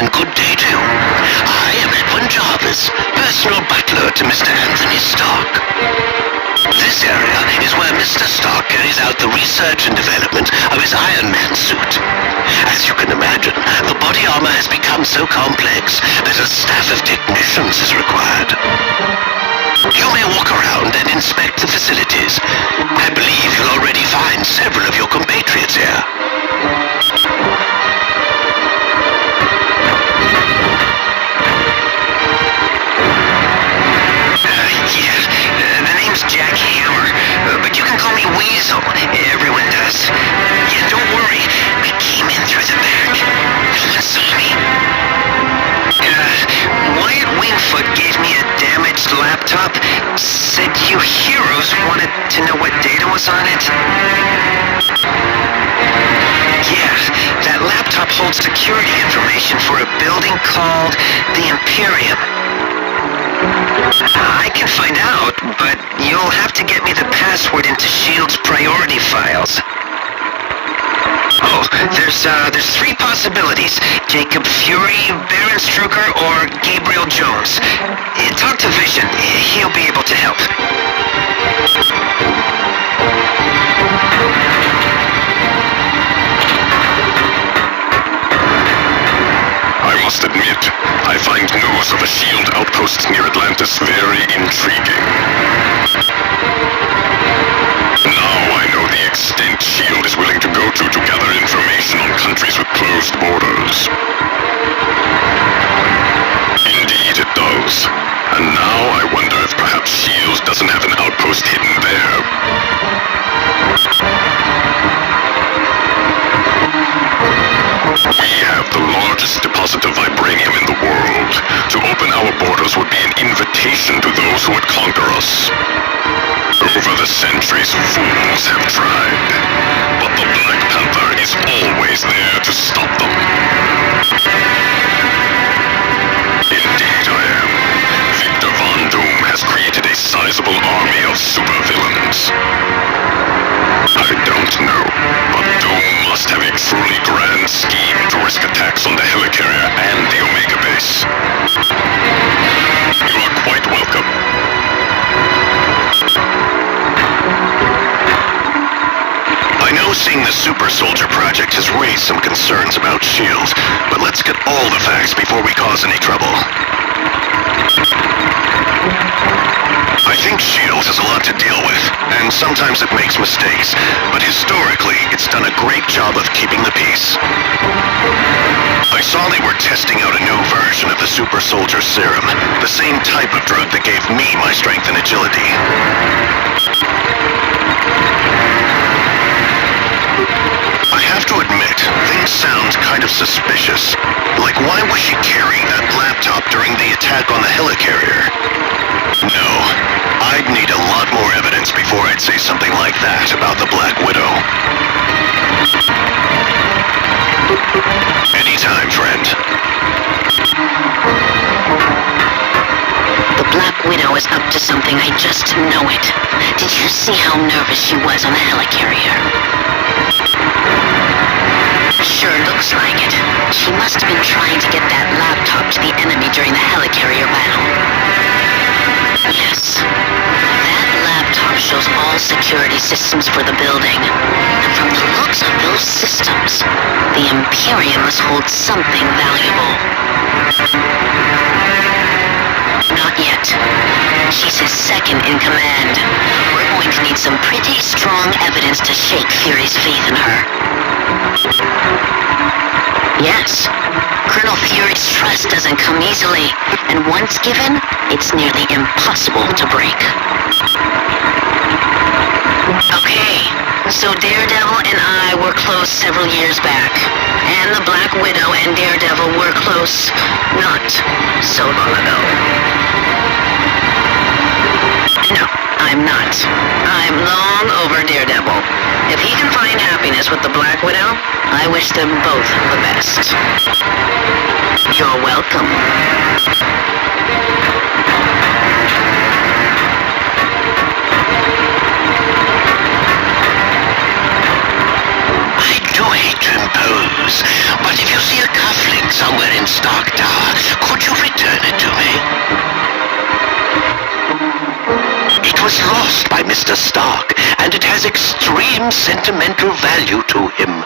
and good day to you. I am Edwin Jarvis, personal butler to Mr. Anthony Stark. This area is where Mr. Stark carries out the research and development of his Iron Man suit. As you can imagine, the body armor has become so complex that a staff of technicians is required. You may walk around and inspect the facilities. I believe you'll already find several of your compatriots here. The name's Jack Hammer, but you can call me Weasel. Everyone does. Yeah, don't worry. I came in through the back. No one saw me. Wyatt Wingfoot gave me a damaged laptop. Said you heroes wanted to know what data was on it. Yeah, that laptop holds security information for a building called the Imperium. I can find out, but you'll have to get me the password into S.H.I.E.L.D.'s priority files. Oh, there's three possibilities. Jacob Fury, Baron Strucker, or Gabriel Jones. Talk to Vision. He'll be able to help. I must admit, I find news of a S.H.I.E.L.D. outpost near Atlantis very intriguing. Now I know the extent S.H.I.E.L.D. is willing to go to gather information on countries with closed borders. Indeed it does. And now I wonder if perhaps S.H.I.E.L.D. doesn't have an outpost hidden there. We have the largest deposit of vibranium in the world. To open our borders would be an invitation to those who would conquer us. Over the centuries, fools have tried, but the Black Panther is always there to stop them. Indeed I am. Victor Von Doom has created a sizable army of supervillains. I don't know, but Doom must have a truly grand scheme to risk attacks on the helicarrier and the Omega base. You are quite welcome. I know seeing the Super Soldier Project has raised some concerns about S.H.I.E.L.D., but let's get all the facts before we cause any trouble. I think S.H.I.E.L.D. has a lot to deal with, and sometimes it makes mistakes, but historically, it's done a great job of keeping the peace. I saw they were testing out a new version of the Super Soldier Serum, the same type of drug that gave me my strength and agility. I have to admit, things sound kind of suspicious. Like, why was she carrying that laptop during the attack on the helicarrier? No, I'd need a lot more evidence before I'd say something like that about the Black Widow. Anytime, friend. The Black Widow is up to something, I just know it. Did you see how nervous she was on the helicarrier? Sure looks like it. She must have been trying to get that laptop to the enemy during the helicarrier battle. Yes. That laptop shows all security systems for the building. And from the looks of those systems, the Imperium must hold something valuable. Not yet. She's his second in command. We're going to need some pretty strong evidence to shake Fury's faith in her. Yes. Colonel Fury's trust doesn't come easily, and once given, it's nearly impossible to break. Okay, so Daredevil and I were close several years back, and the Black Widow and Daredevil were close not so long ago. No, I'm not. I'm long over Daredevil. If he can find happiness with the Black Widow, I wish them both the best. You're welcome. I do hate to impose, but if you see a cufflink somewhere in Stark Tower. Could you return it to me? It was lost by Mr. Stark, and it has extreme sentimental value to him.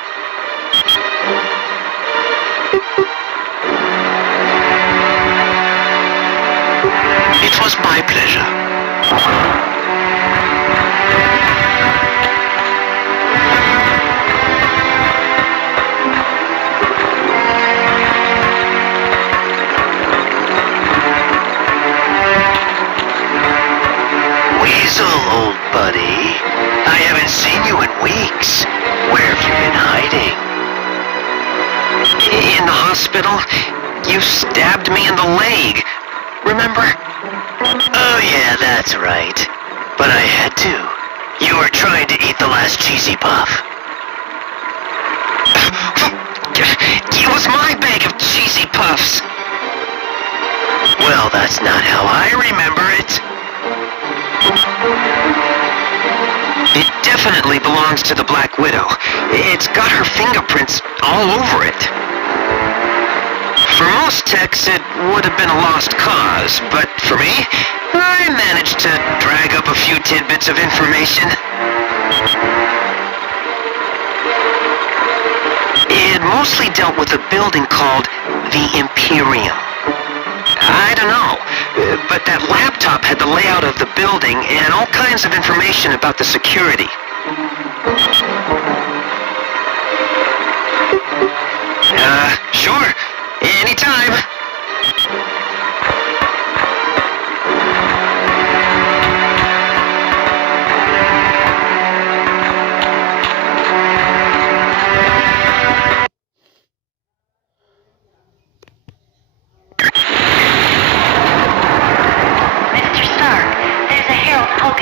It was my pleasure. Weasel, old buddy. I haven't seen you in weeks. Where have you been hiding? In the hospital, you stabbed me in the leg. Remember? Oh yeah, that's right. But I had to. You were trying to eat the last cheesy puff. It was my bag of cheesy puffs. Well, that's not how I remember it. It definitely belongs to the Black Widow. It's got her fingerprints all over it. For most techs, it would have been a lost cause, but for me, I managed to drag up a few tidbits of information. It mostly dealt with a building called the Imperium. I don't know, but that laptop had the layout of the building and all kinds of information about the security. Sure. Anytime.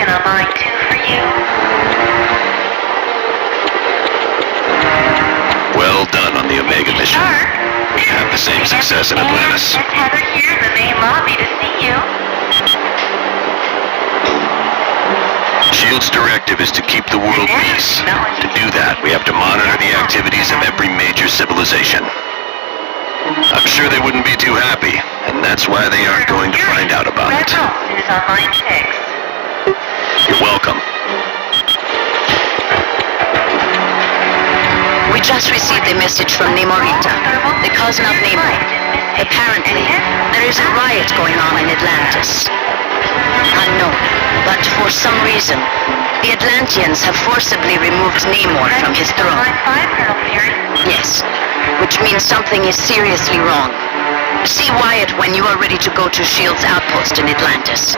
On line 2 for you. Well done on the Omega mission. Shark? Have the same success in Atlantis. Miss Heather here in the main lobby to see you. SHIELD's directive is to keep the world peace. To do that, we have to monitor the activities of every major civilization. I'm sure they wouldn't be too happy, and that's why they aren't going to find out about Red it. Rose is on line 6. You're welcome. We just received a message from Namorita, the cousin of Namor. Apparently, there is a riot going on in Atlantis. Unknown, but for some reason, the Atlanteans have forcibly removed Namor from his throne. Line 5, Colonel Fury. Yes, which means something is seriously wrong. See Wyatt when you are ready to go to SHIELD's outpost in Atlantis.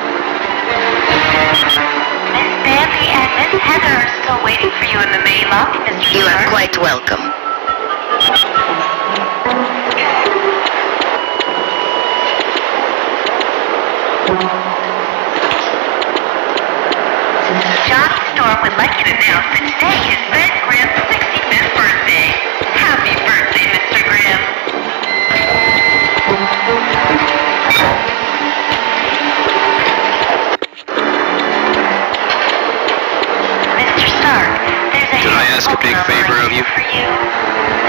Miss Bambi and Miss Heather are still waiting for you in the main lobby, Mr. You are Stark. quite welcome. Johnny Storm would like you to announce that today is Ben Grimm's 65th birthday. Happy birthday, Mr. Grimm. Mr. Stark, there's a Could I ask a big favor of you? for you.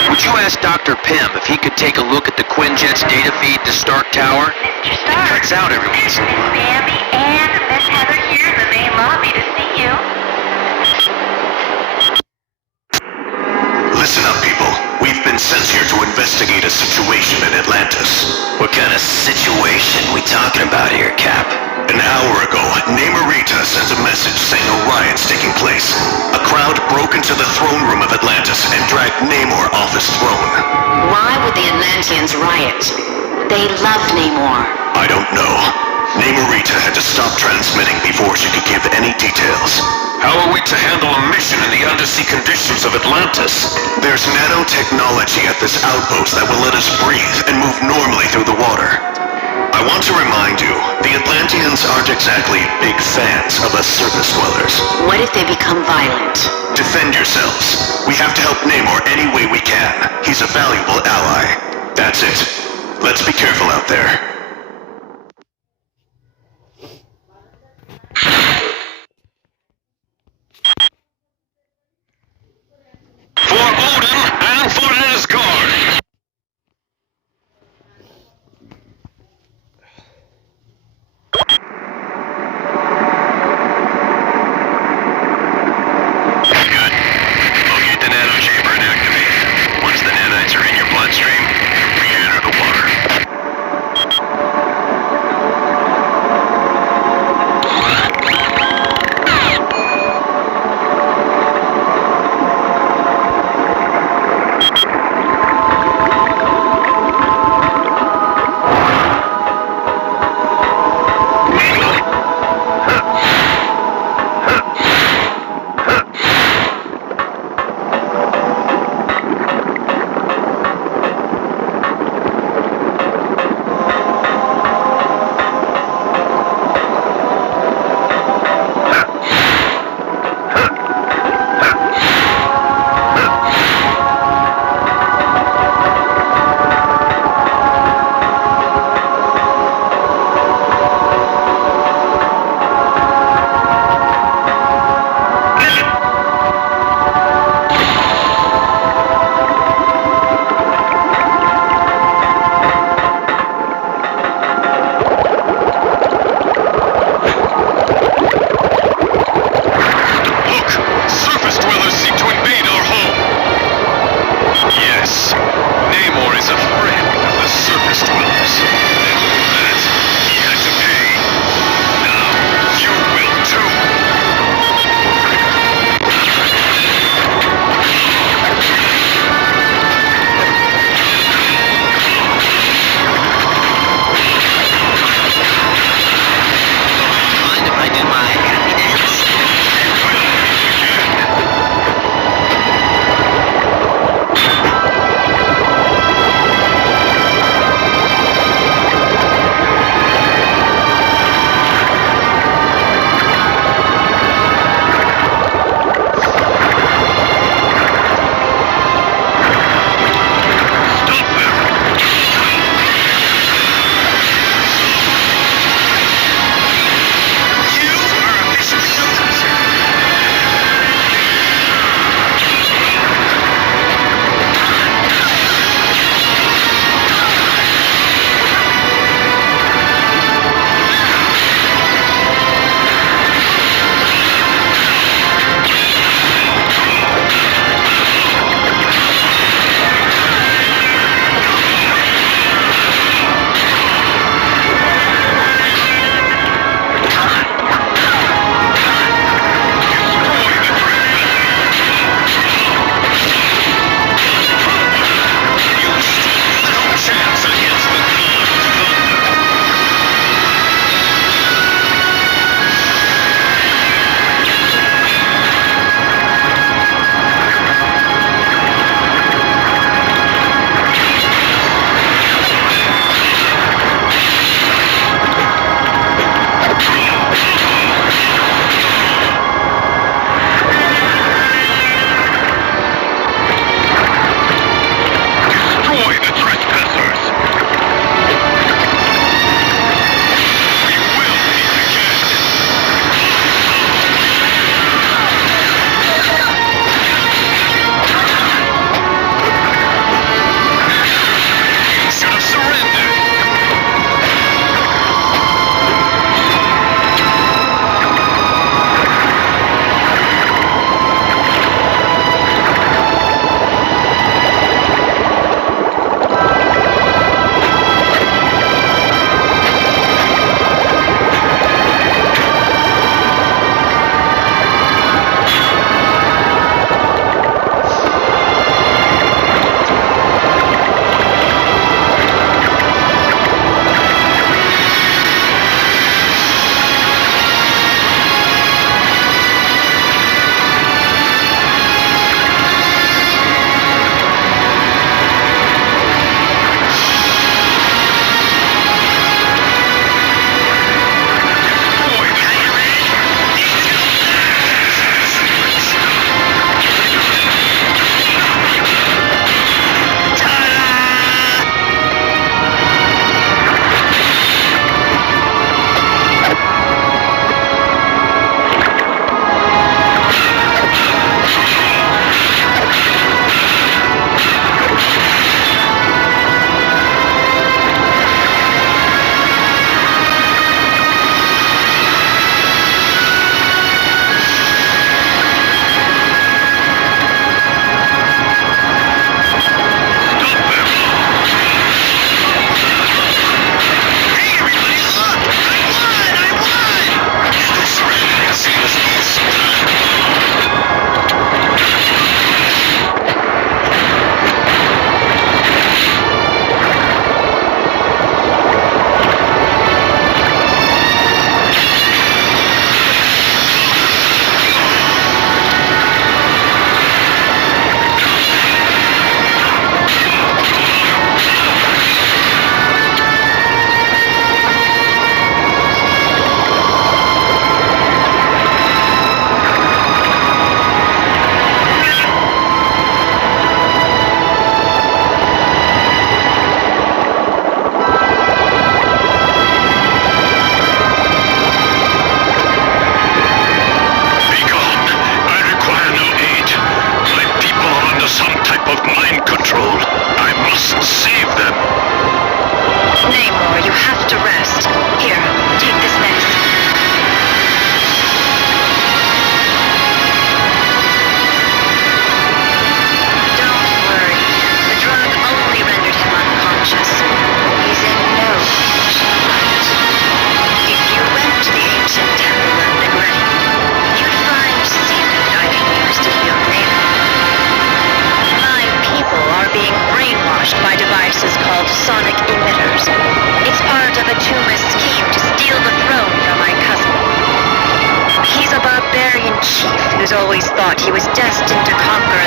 Would you ask Dr. Pym if he could take a look at the Quinjet's data feed to Stark Tower? Mr. It Stark. cuts out every once in a Miss while. Bambi and Miss Heather here in the main lobby to see you. Listen up, people. We've been sent here to investigate a situation in Atlantis. What kind of situation we talking about here, Cap? An hour ago, Namorita sent a message saying a riot's taking place. A crowd broke into the throne room of Atlantis and dragged Namor off his throne. Why would the Atlanteans riot? They love Namor. I don't know. Namorita had to stop transmitting before she could give any details. How are we to handle a mission in the undersea conditions of Atlantis? There's nanotechnology at this outpost that will let us breathe and move normally through the water. I want to remind you, the Atlanteans aren't exactly big fans of us surface dwellers. What if they become violent? Defend yourselves. We have to help Namor any way we can. He's a valuable ally. That's it. Let's be careful out there. For Odin and for Asgard! of mind control. I must save them. Namor, you have to rest. Here, take this medicine. Don't worry. The drug only rendered him unconscious. He's in no condition to fight. If you went to the ancient temple of the Great, you'd find seaweed I can use to heal Namor. My people are being brainwashed by devices called sonic emitters. It's part of a Tuma scheme to steal the throne from my cousin. He's a barbarian chief who's always thought he was destined to conquer